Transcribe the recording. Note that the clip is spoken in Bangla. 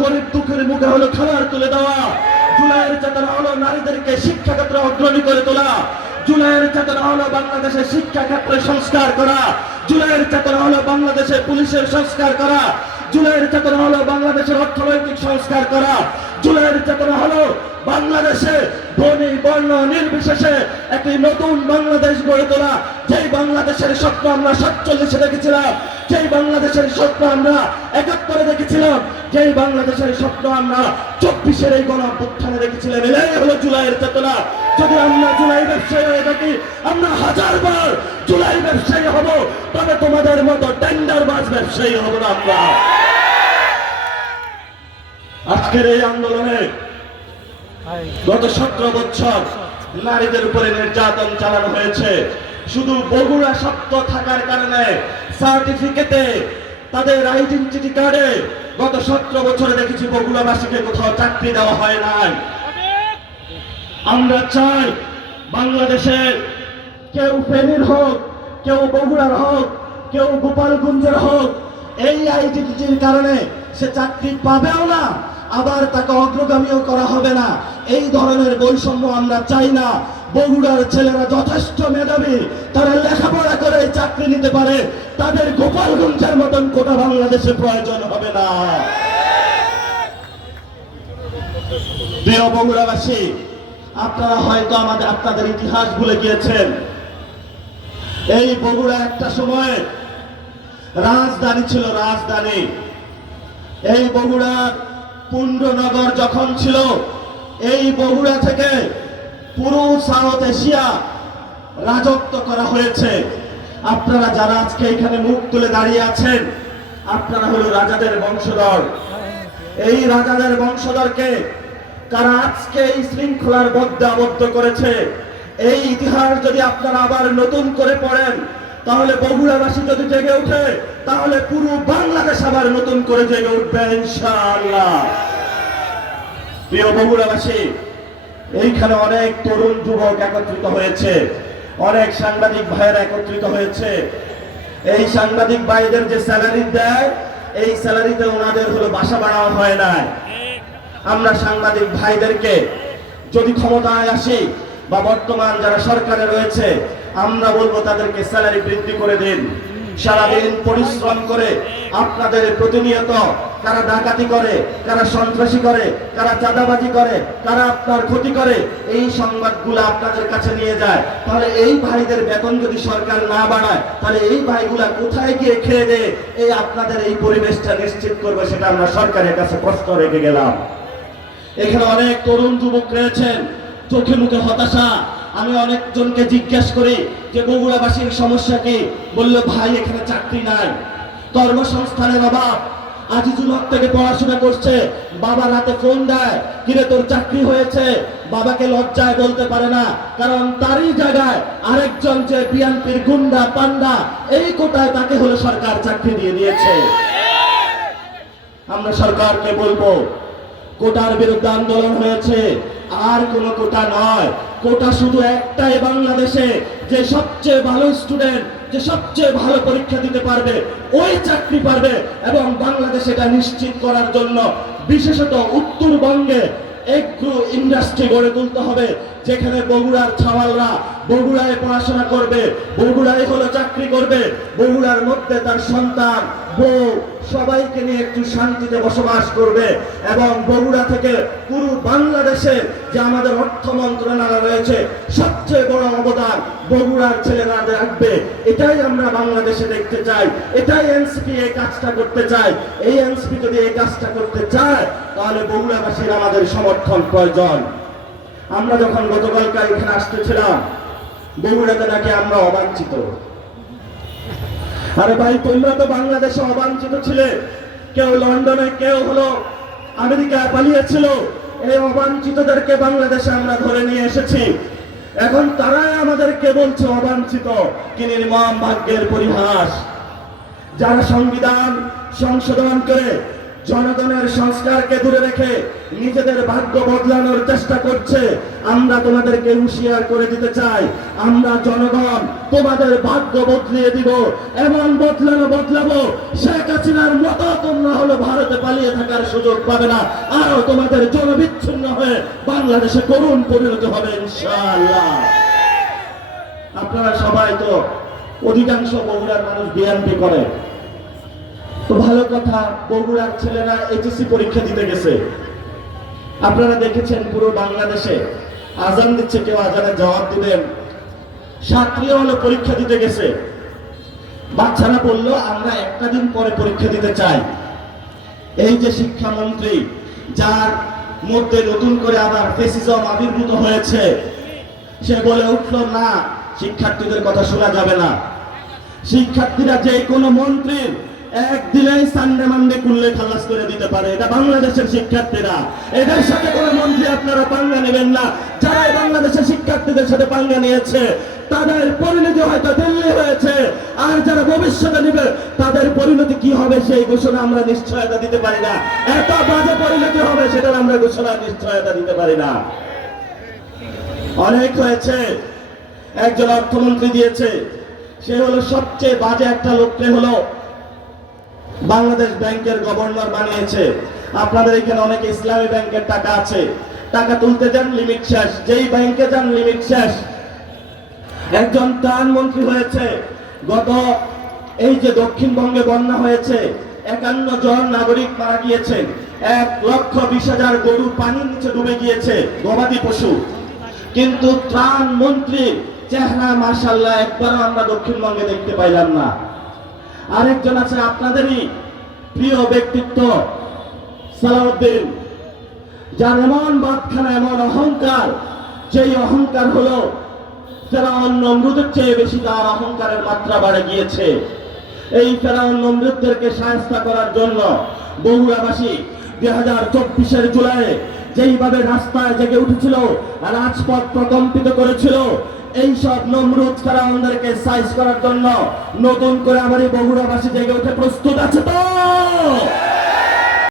গরিব দুঃখের মুখে হলো খাবার তুলে দেওয়া। জুলাইয়ের চেতনা হলো নারীদেরকে শিক্ষা ক্ষেত্রে অগ্রণী করে তোলা। জুলাইয়ের চেতনা হলো বাংলাদেশের শিক্ষা ক্ষেত্রে সংস্কার করা। জুলাইয়ের চেতনা হলো বাংলাদেশে পুলিশের সংস্কার করা। জুলাইয়ের চেতনা হলো বাংলাদেশের অর্থনৈতিক সংস্কার করা। জুলাইয়ের চেতনা হলো বাংলাদেশে ধনী বর্ণ নির্বিশেষে একটি নতুন বাংলাদেশ গড়ে তোলা। যেই বাংলাদেশের স্বপ্ন আমরা 47-এ দেখেছিলাম, যেই বাংলাদেশের স্বপ্ন আমরা 71-এ দেখেছিলাম, যেই বাংলাদেশের স্বপ্ন আমরা 24-এর এই গণঅভ্যুত্থানে দেখেছিলাম, এটাই হলো জুলাইয়ের চেতনা। যদি আমরা জুলাই ব্যবসায়ী হয়ে থাকি, আমরা 1000বার জুলাই ব্যবসায়ী হব, তবে তোমাদের মতো টেন্ডারবাজ ব্যবসায়ী হব না আমরা। আজকের এই আন্দোলনে গত 17 বছর নারীদের উপরে নির্যাতন চালানো হয়েছে। শুধু বগুড়া শব্দ থাকার কারণে সার্টিফিকেটে, তাদের আইডেন্টিটি কার্ডে গত 17 বছরে দেখেছি বগুড়াবাসীকে কোথাও চাকরি দেওয়া হয় নাই। আমরা চাই বাংলাদেশের কেউ ফেনীর হোক, কেউ বগুড়ার হোক, কেউ গোপালগঞ্জের হোক, এই আইডেন্টিটির কারণে সে চাকরি পাবেও না, আবার তাকে অগ্রগামীও করা হবে না। এই ধরনের বৈষম্য আমরা চাই না। বগুড়ার ছেলেরা যথেষ্ট মেধাবী, তারা লেখাপড়া করে চাকরি নিতে পারে, তাদের গোপালগঞ্জের মতন কোটা বাংলাদেশে প্রয়োজন হবে না। প্রিয় বগুড়াবাসী, আপনারা হয়তো আপনাদের ইতিহাস ভুলে গিয়েছেন। এই বগুড়া একটা সময় রাজধানী ছিল, রাজধানী। এই বগুড়ার পুণ্ডনগর যখন ছিল, এই বগুড়া থেকে পুরো সাউথ এশিয়া রাজত্ব করা হয়েছে। আপনারা যারা আজকে এখানে মুখ তুলে দাঁড়িয়ে আছেন, আপনারা হলো রাজাদের বংশধর। এই রাজাদের বংশধরকে কারা আজকে এই শৃঙ্খলার মধ্যে আবদ্ধ করেছে, এই ইতিহাস যদি আপনারা আবার নতুন করে পড়েন, তাহলে বগুড়াবাসী যদি জেগে উঠে, তাহলে পুরো বাংলাদেশ আবার নতুন করে জেগে উঠবে ইনশাআল্লাহ। প্রিয় বগুড়াবাসী, এইখানে অনেক তরুণ যুবক একত্রিত হয়েছে, অনেক সাংবাদিক ভাইয়েরা একত্রিত হয়েছে। এই সাংবাদিক ভাইদের যে স্যালারি দেয়, এই স্যালারিতে ওনাদের হলো বাসা ভাড়া হয় না। আমরা সাংবাদিক ভাইদেরকে যদি ক্ষমতায় আসি বা বর্তমান যারা সরকারে রয়েছে, আমরা বলবো তাদেরকে স্যালারি বৃদ্ধি করে দিন। সারাদিন পরিশ্রম করে আপনাদের প্রতিনিয়ত কারা ডাকাতি করে, কারা সন্ত্রাসী করে, কারা চাঁদাবাজি করে, কারা আপনার ক্ষতি করে, এই সংবাদগুলো আপনাদের কাছে নিয়ে যায়। তাহলে এই ভাইদের বেতন যদি সরকার না বাড়ায়, তাহলে এই ভাইগুলা কোথায় গিয়ে খেয়ে দেয়? এই আপনাদের এই পরিবেশটা নিশ্চিত করবে, সেটা আমরা সরকারের কাছে প্রশ্ন রেখে গেলাম। এখানে অনেক তরুণ যুবক রয়েছেন, চোখে মুখে হতাশা। আমি অনেকজনকে জিজ্ঞেস করি যে বগুড়াবাসীর সমস্যা কি, বলল ভাই এখানে চাকরি নাই, কর্মসংস্থানের অভাব। আজিজুল হক থেকে পড়াশোনা করছে, বাবা রাতে ফোন দেয়, কিরে তোর চাকরি হয়েছে, বাবাকে লজ্জায় বলতে পারে না, কারণ তারই জায়গায় আরেকজন যে বিএনপির গুন্ডা পান্ডা, এই কোটায় তাকে হলো সরকার চাকরি দিয়ে দিয়েছে। আমরা সরকারকে বলবো, কোটার বিরুদ্ধে আন্দোলন হয়েছে, আর কোন কোটা নয়। কোটা শুধু একটাই, বাংলাদেশে যে সবচেয়ে ভালো স্টুডেন্ট, যে সবচেয়ে ভালো পরীক্ষা দিতে পারবে, ওই চাকরি পারবে। এবং বাংলাদেশ এটা নিশ্চিত করার জন্য বিশেষত উত্তরবঙ্গে এগ্রো ইন্ডাস্ট্রি গড়ে তুলতে হবে, যেখানে বগুড়ার ছাওয়ালরা বগুড়ায় পড়াশোনা করবে, বগুড়ায় হলো চাকরি করবে, বগুড়ার মধ্যে তার সন্তান, বউ সবাইকে নিয়ে একটু শান্তিতে বসবাস করবে। এবং বগুড়া থেকে পুরো বাংলাদেশে যে আমাদের অর্থ মন্ত্রণালয় রয়েছে, সবচেয়ে বড় অবদান বগুড়ার ছেলেরা রাখবে। এটাই আমরা বাংলাদেশে দেখতে চাই, এটাই এনসিপি এই কাজটা করতে চাই। এই এনসিপি যদি এই কাজটা করতে চায়, তাহলে বগুড়াবাসীর আমাদের সমর্থন প্রয়োজন। আমরা যখন গতকালকার এখানে আসতেছিলাম, বগুড়াতে নাকি আমরা অবাঞ্ছিত। আরে ভাই, তোমরা তো বাংলাদেশে অবাঞ্ছিত ছিলে, কেউ লন্ডনে, কেউ হলো আমেরিকায় পালিয়েছিল। এই অবাঞ্ছিতদেরকে বাংলাদেশে আমরা ধরে নিয়ে এসেছি, এখন তারাই আমাদেরকে বলছে অবাঞ্ছিত। কি নির্মম ভাগ্যের পরিহাস! যারা সংবিধান সংশোধন করে জনগণের সংস্কারকে দূরে রেখে নিজেদের ভাগ্য বদলানোর চেষ্টা করছে। আমরা তোমাদেরকে হুঁশিয়ার করে দিতে চাই, আমরা জনগণ তোমাদের ভাগ্য বদলিয়ে দিব, এমন বদলাবো শেখ হাসিনার মতো তোমরা হলো ভারতে পালিয়ে থাকার সুযোগ পাবে না, আরো তোমাদের জনবিচ্ছিন্ন হয়ে বাংলাদেশে করুণ পরিণত হবে ইনশাআল্লাহ। আপনারা সবাই তো অধিকাংশ বগুড়ার মানুষ বিএনপি করে, তো ভালো কথা, বগুড়ার ছেলেরা এইচএসসি পরীক্ষা দিতে গেছে। আপনারা দেখেছেন পুরো বাংলাদেশে আজান দিচ্ছে, কেউ আজানের জবাব দিবেন, ছাত্রীরা হলো পরীক্ষা দিতে গেছে। বাচ্চারা বললো আমরা একটা দিন পরে পরীক্ষা দিতে চাই। এই যে শিক্ষামন্ত্রী, যার মধ্যে নতুন করে আবার ফ্যাসিজম আবির্ভূত হয়েছে, সে বলে উঠলো না, শিক্ষার্থীদের কথা শোনা যাবে না। শিক্ষার্থীরা যে কোনো মন্ত্রীর একদিনেই সানডে মানডে কুল্লে খালাস করে দিতে পারে, এটা বাংলাদেশের শিক্ষার্থীরা। এদের সাথে কোনো মন্ত্রী আপনারা পাঙ্গা নেবেন না। যারা বাংলাদেশের শিক্ষার্থীদের সাথে পাঙ্গা নিয়েছে তাদের পরিণতি হয়তো দিল্লি হয়েছে, আর যারা ভবিষ্যতে নেবে তাদের পরিণতি কি হবে সেই ঘোষণা আমরা নিশ্চয়তা দিতে পারি না। এত বাজে পরিণতি হবে সেটার আমরা ঘোষণা নিশ্চয়তা দিতে পারি না। অনেক হয়েছে, একজন অর্থমন্ত্রী দিয়েছে, সে হলো সবচেয়ে বাজে একটা লোককে হলো বাংলাদেশ ব্যাংকের গভর্নর বানিয়েছে। আপনাদের এখানে অনেক ইসলামী ব্যাংকের টাকা আছে, টাকা তুলতে যান লিমিট শেষ, যেই ব্যাংকে যান লিমিট শেষ। একজন ত্রাণ মন্ত্রী হয়েছে, গত এই যে দক্ষিণবঙ্গে বন্যা হয়েছে, 51 জন নাগরিক মারা গিয়েছেন, 1,20,000 গরু পানির নিচে ডুবে গিয়েছে, গবাদি পশু। কিন্তু ত্রাণ মন্ত্রীর চেহারা মাশাআল্লাহ একবারও আমরা দক্ষিণবঙ্গে দেখতে পাইলাম না। আরেকজন আছে আপনাদেরই প্রিয় ব্যক্তিত্ব, সালাউদ্দিন, যার এমন বাদখানা, এমন অহংকার, যেই অহংকার হলো ফেরাউন নমরুদের চেয়ে বেশি তার অহংকারের মাত্রা বেড়ে গিয়েছে। এই ফেরাউন নমরুদদেরকে শায়েস্তা করার জন্য বগুড়াবাসী 2024-এর জুলাইয়ে যেইভাবে রাস্তায় জেগে উঠেছিল, রাজপথ প্রকম্পিত করেছিল, এই সব নমরুদ ফেরাউনদেরকে সাইজ করার জন্য নতুন করে আমাদের বগুড়াবাসী জেগে উঠে প্রস্তুত আছে তো?